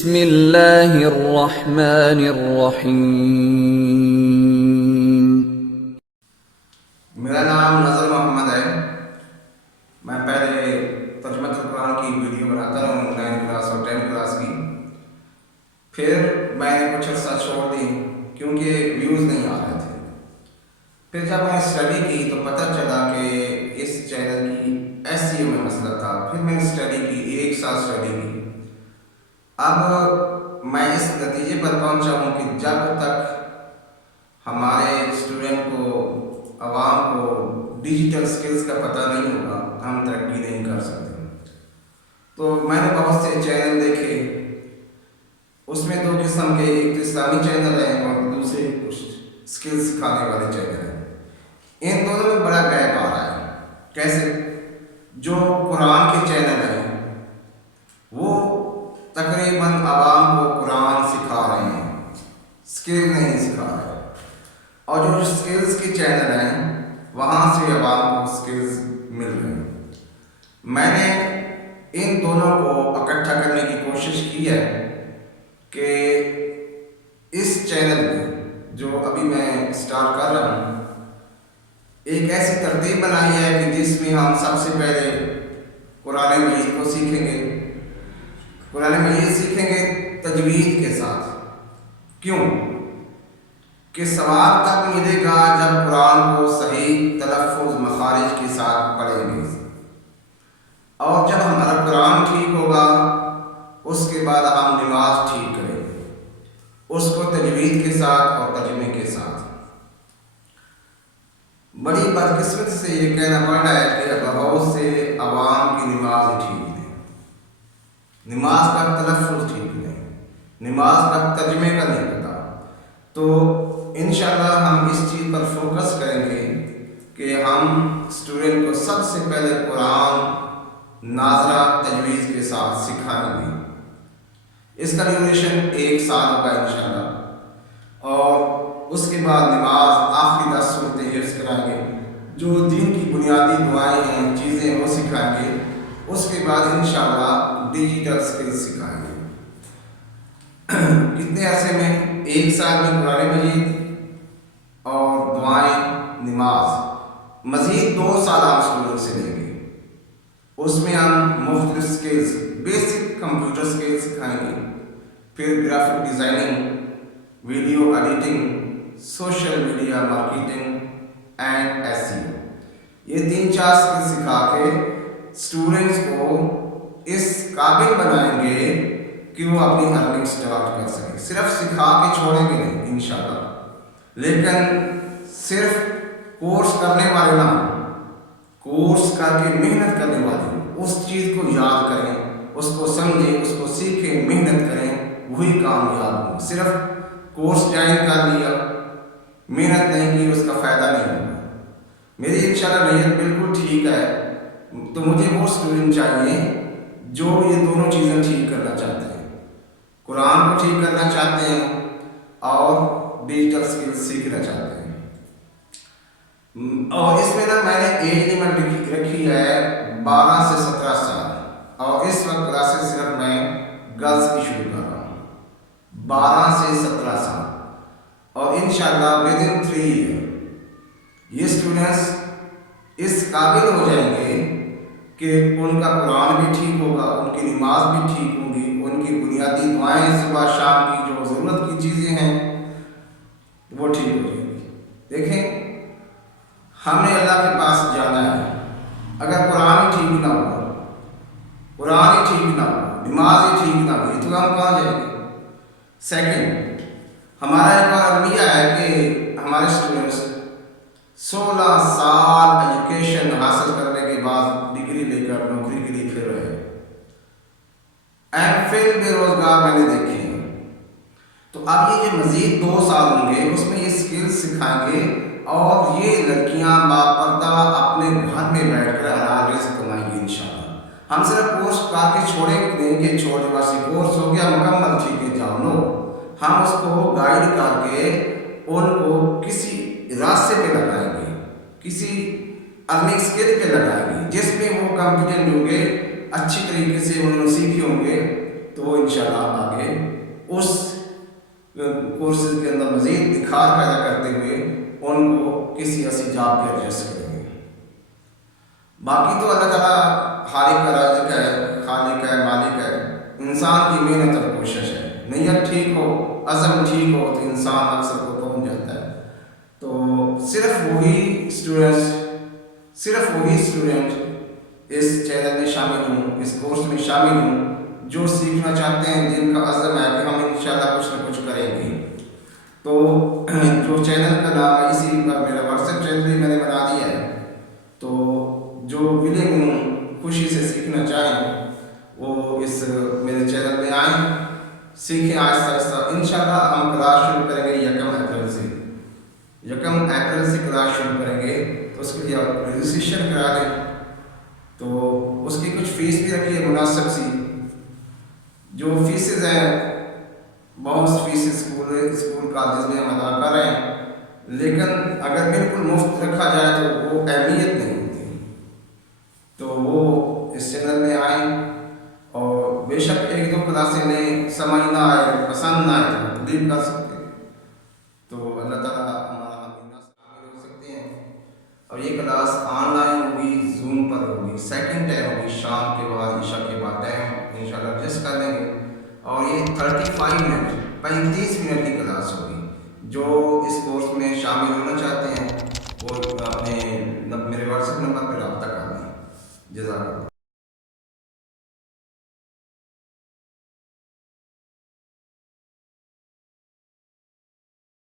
بسم اللہ الرحمن الرحیم۔ میرا نام نظر محمد ہے۔ میں پہلے ترجمہ قرآن کی ویڈیو بناتا رہا ہوں 9 کلاس اور 10 کلاس کی، پھر میں نے کچھ عرصہ چھوڑ دی کیونکہ ویوز نہیں آ رہے تھے۔ پھر جب میں اسٹڈی کی تو پتہ چلا کہ اس چینل کی SEO میں مسئلہ تھا۔ پھر میں نے اسٹڈی کی، 1 سال اسٹڈی کی۔ اب میں اس نتیجے پر پہنچا ہوں کہ جب تک ہمارے اسٹوڈنٹ کو، عوام کو ڈیجیٹل سکلز کا پتہ نہیں ہوگا، ہم ترقی نہیں کر سکتے۔ تو میں نے بہت سے چینل دیکھے، اس میں 2 قسم کے، ایک تو اسلامی چینل ہے اور دوسرے کچھ سکلز سکھانے والے چینل ہیں۔ ان دونوں میں بڑا گیپ آ رہا ہے۔ کیسے؟ جو قرآن کے چینل ہیں وہ تقریباً عوام کو قرآن سکھا رہے ہیں، سکل نہیں سکھا رہے، اور جو سکلز کے چینل ہیں وہاں سے عوام کو سکلز مل رہے ہیں۔ میں نے ان دونوں کو اکٹھا کرنے کی کوشش کی ہے کہ اس چینل میں جو ابھی میں اسٹارٹ کر رہا ہوں، ایک ایسی ترتیب بنائی ہے کہ جس میں ہم سب سے پہلے قرآن مجید کو سیکھیں گے۔ قرآن مجید سیکھیں گے تجوید کے ساتھ۔ کیوں؟ کہ ثواب تب ملے گا جب قرآن کو صحیح تلفظ مخارج کے ساتھ پڑھیں گے، اور جب ہمارا قرآن ٹھیک ہوگا اس کے بعد ہم نماز ٹھیک کریں گے، اس کو تجوید کے ساتھ اور ترجمے کے ساتھ۔ بڑی بدقسمتی سے یہ کہنا پڑ رہا ہے کہ بہت سے عوام کی نماز ٹھیک نہیں، نماز کا تلفظ ٹھیک نہیں، نماز کا ترجمے کا نہیں پتا۔ تو انشاءاللہ ہم اس چیز پر فوکس کریں گے کہ ہم اسٹوڈنٹ کو سب سے پہلے قرآن ناظرہ تجویز کے ساتھ سکھائیں گے۔ اس کا ڈیوریشن 1 سال ہوگا انشاءاللہ، اور اس کے بعد نماز آخری 10 صورتیں حفظ کرائیں گے، جو دین کی بنیادی دعائیں ہیں، چیزیں وہ سکھائیں گے۔ اس کے بعد انشاءاللہ ڈیجیٹل سکلز سکھائیں گے۔ کتنے عرصے میں؟ 1 سال میں قرآن مجید اور دعائیں، نماز۔ مزید 2 سال ہم اسٹوڈنٹ سے لیں گے، اس میں ہم مختلف سکلز، بیسک کمپیوٹر سکلز سکھائیں گے، پھر graphic designing, video editing, social media marketing and SEO۔ یہ 3-4 سکل سکھا کے اسٹوڈنٹس کو اس قابل بنائیں گے کہ وہ اپنی ارننگ سٹارٹ کر سکیں۔ صرف سکھا کے چھوڑیں گے نہیں انشاءاللہ، لیکن صرف کورس کرنے والے نہ ہوں، کورس کر کے محنت کرنے والے ہوں، اس چیز کو یاد کریں، اس کو سمجھیں، اس کو سیکھیں، محنت کریں، وہی کامیاب ہوں۔ صرف کورس جوائن کر لیا، محنت نہیں کی، اس کا فائدہ نہیں ہوگا۔ میری انشاءاللہ نیت بالکل ٹھیک ہے، تو مجھے وہ اسٹوڈنٹ چاہیے جو یہ دونوں چیزیں ٹھیک کرنا چاہتے ہیں، قرآن کو ٹھیک کرنا چاہتے ہیں اور ڈیجیٹل سکل سیکھنا چاہتے ہیں۔ اور اس میں میں نے ایج لمٹ رکھی ہے 12 سے 17 سال، اور اس وقت کلاسز صرف میں گرلز کی شروع کر رہا ہوں، 12 سے 17 سال، اور انشاءاللہ within 3 years یہ اسٹوڈنٹس اس قابل ہو جائیں گے کہ ان کا قرآن بھی ٹھیک ہوگا، ان کی نماز بھی ٹھیک ہوگی، ان کی بنیادی دعائیں صبح شام کی جو ضرورت کی چیزیں ہیں وہ ٹھیک ہو جائیں گی۔ دیکھیں، ہم نے اللہ کے پاس جانا ہے، اگر قرآن ہی ٹھیک نہ ہوگا، قرآن ہی ٹھیک نہ ہوگا، نماز ہی ٹھیک نہ ہوگی، تو ہم کہاں جائیں گے؟ سیکنڈ، ہمارا ایک اور المیہ ہے کہ ہمارے اسٹوڈنٹس 16 سال ایجوکیشن حاصل کرنے کے بعد ڈگری لے کر نوکری کے لیے پھر رہے ہیں۔ MPhil بے روزگار میں نے دیکھے ہیں۔ تو اب یہ مزید 2 سال ہوں گے، اس میں یہ سکلز سکھائیں گے، اور یہ لڑکیاں باپردہ اپنے گھر میں بیٹھ کر حلال رزق کمائیں گی انشاءاللہ۔ ہم صرف کورس کر کے چھوڑیں گے، چھوڑے بس یہ کورس ہو گیا مکمل، ٹھیک ہے جاؤ، نو، ہم اس کو گائیڈ کر کے ان کو کسی راستے پہ لگائیں گے، کسی ارننگ سکل پہ لگائیں گے، جس میں وہ کمپیٹنٹ ہوں گے، اچھی طریقے سے انہوں نے سیکھے ہوں گے، تو تو انشاءاللہ آگے اس کورسز کے اندر مزید نکھار پیدا کرتے ہوئے ان کو کسی ایسی جاب پہ ایڈجسٹ کریں گے۔ باقی تو اللہ تعالیٰ خالق کا رازق ہے، خالق ہے، مالک ہے، انسان کی محنت اور کوشش ہے۔ نیت ٹھیک ہو، عزم ٹھیک ہو تو انسان اکثر کو پہنچ جاتا ہے۔ تو صرف وہی اسٹوڈنٹ اس چینل میں شامل ہوں، اس کورس میں شامل ہوں جو سیکھنا چاہتے ہیں، جن کا عزم ہے کہ ہم انشاءاللہ کچھ نہ کچھ کریں گے۔ تو جو چینل کا نام ہے، اسی پر میرا واٹس ایپ چینل بھی میں نے بنا دیا ہے، تو جو ولنگ ہوں، خوشی سے سیکھنا چاہیں وہ اس میرے چینل میں آئیں، سیکھیں آہستہ آہستہ۔ انشاءاللہ ہم کلاس شروع کریں گے 1 اپریل سے۔ 1 اپریل سے کلاس شروع کریں گے، تو اس کے لیے آپ رجسٹریشن کرا دیں۔ تو اس کی کچھ فیس بھی رکھی ہے مناسب سی۔ جو فیسز ہیں، بہت فیسز اسکول کالجز میں ہم ادا کر رہے ہیں، لیکن اگر بالکل مفت رکھا جائے تو وہ اہمیت نہیں ہوتی۔ تو وہ اس چینل میں آئیں، اور بے شک 1-2 کلاسیں لیں، سمجھ نہ آئے، پسند نہ آئے تو تبدیل کر سکتے ہیں۔ تو اللہ تعالیٰ ہمارا شامل ہو سکتے ہیں۔ اور یہ کلاس آن لائن ہوگی، زوم پر ہوگی، سیکنڈ ٹائم ہوگی، شام کے بعد، عشاء کے بعد ٹائم انشاءاللہ ایڈجسٹ کر لیں گے۔ اور یہ 35 منٹ کی کلاس ہوگی۔ جو اس کورس میں شامل ہونا چاہتے